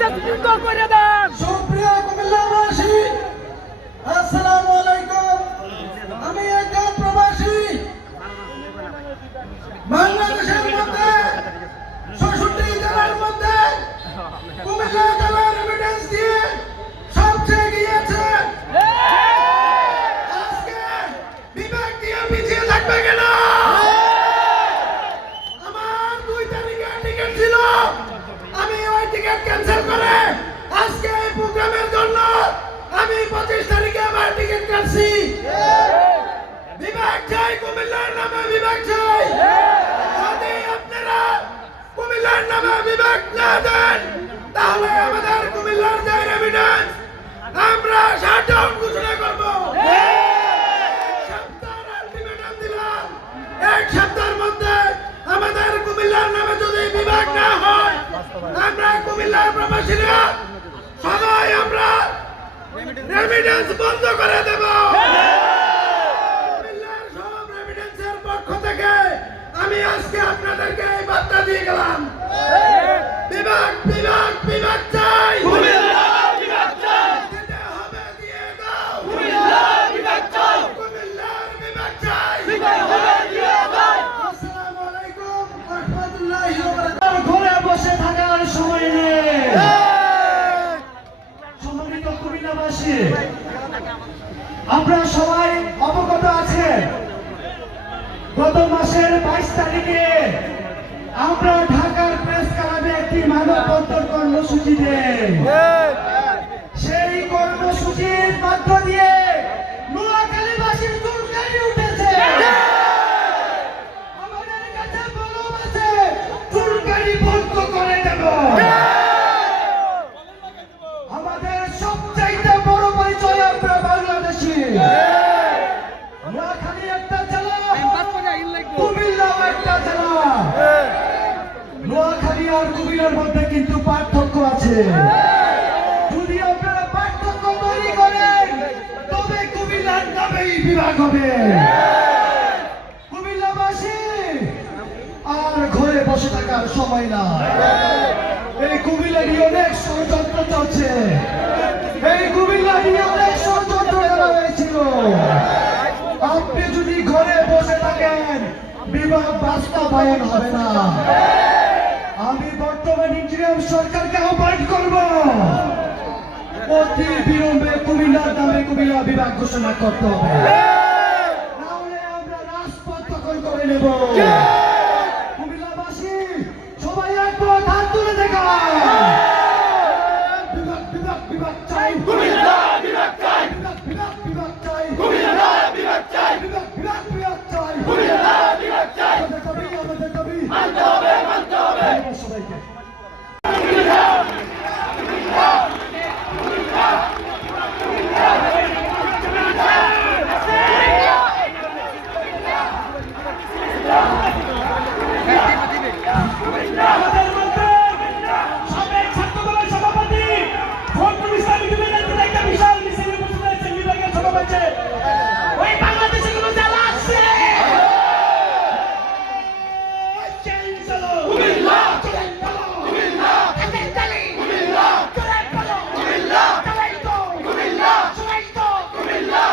বন্ধ করে দেন। সুপ্রিয় কুমিল্লাবাসী আসসালামু আলাইকুম আমি একজন প্রবাসী। বাংলাদেশের মধ্যে ষষ্ঠী জেলার মধ্যে কুমিল্লা জেলা রেমিটেন্স দিয়ে সবচেয়ে গিয়েছে আজকে বিভাগ দিয়ে পিছিয়ে থাকবে কেন? কুমিল্লার নামে বিভাগ চাই। যদি আপনারা কুমিল্লার নামে বিভাগ না দেন, তাহলে আমাদের কুমিল্লার যে রেমিডেন্স আমরা শাটডাউন ঘোষণা করব। সপ্তাহের ultimatum দিলাম। এক সপ্তাহের মধ্যে আমাদের কুমিল্লার নামে যদি বিভাগ না হয়, আমরা কুমিল্লার প্রবাসীরা সবাই আমরা রেমিডেন্স বন্ধ করে দেব। আমি আজকে আপনাদেরকে এই বার্তা দিয়ে গেলাম। বিভাগ বিভাগ বিভাগ চাই। আমরা সবাই মাসের বাইশ তারিখে আমরা ঢাকার প্রেস ক্লাবে একটি মানববন্ধন কর্মসূচি দেয় সেই কর্মসূচির মধ্য দিয়ে নোয়াখালী আর কুমিল্লার মধ্যে কিন্তু পার্থক্য আছে। যদি আপনারা পার্থক্য তৈরি করেন, তবে কুমিল্লার নামেই বিভাগ হবে। কুমিল্লাবাসী, আর ঘরে বসে থাকার সময় না। এই কুমিল্লা নিয়ে অনেক ষড়যন্ত্র চলছে। এই কুমিল্লা নিয়ে অনেক ষড়যন্ত্র করা হয়েছিল। আপনি যদি ঘরে বসে থাকেন বিবাহ বাস্তবায়ন হবে না। আমি বর্তমান ইন্ডিয়ান সরকারকে আহ্বান করব। অতি বিলম্বে কুমিল্লার নামে কুমিল্লা বিভাগ ঘোষণা করতে হবে। নাহলে আমরা রাজপথ দখল করে নেব। কুমিল্লাবাসী সবাই একমত হাত তুলে দেখা বিভাগ বিভাগ বিভাগ চাই। কুমিল্লা বিভাগ চাই। বিভাগ বিভাগ বিভাগ চাই। কুমিল্লা বিভাগ চাই। বিভাগ বিভাগ বিভাগ চাই। কুমিল্লা বিভাগ চাই। আমাদের দাবি আমাদের দাবি। মানতে হবে হবে সবাইকে আমাদের মধ্যে সাবেক ছাত্রদলের সভাপতি ফখরুল ইসলাম ইদুলের নেতৃত্বে একটা বিশাল মিছিল উপস্থিত হয়েছে বিভাগের সভাপতি ওই বাংলাদেশে কোনো জেলা আছে চেঞ্জ চলো কুমিল্লা কুমিল্লা কুমিল্লা কুমিল্লা কুমিল্লা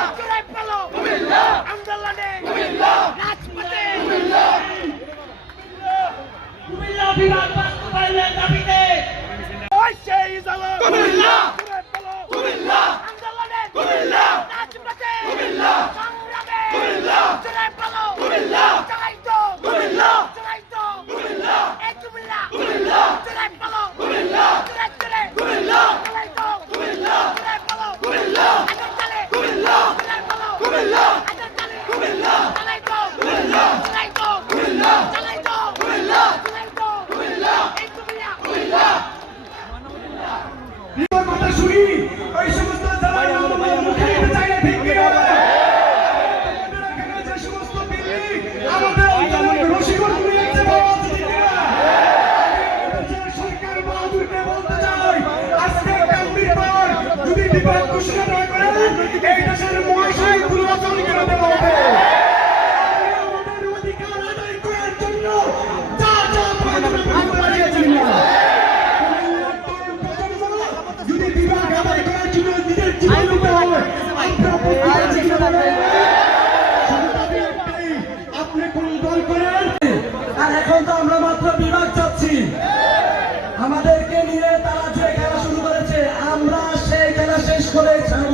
কুমিল্লা বিভাগ বাস্তবায়নের দাবিতে ওই সেই জ্বালা কুমিল্লা কুমিল্লা কুমিল্লা কুমিল্লা রাজপথে কুমিল্লা সংগ্রামে কুমিল্লা চড়াই পালো কুমিল্লা চড়াইতো কুমিল্লা চড়াইতো কুমিল্লা এই কুমিল্লা কুমিল্লা চড়াই পালো কুমিল্লা চড়াই চড়াই কুমিল্লা চড়াইতো কুমিল্লা চড়াই পালো কুমিল্লা আগে চলে কুমিল্লা চড়াই পালো কুমিল্লা আগে চলে কুমিল্লা চড়াইতো কুমিল্লা চড়াইতো কুমিল্লা চড়াইতো কুমিল্লা চড়াইতো কুমিল্লা এই কুমিল্লা কুমিল্লা বিভাগ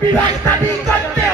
বিভাগ দাবি করতে।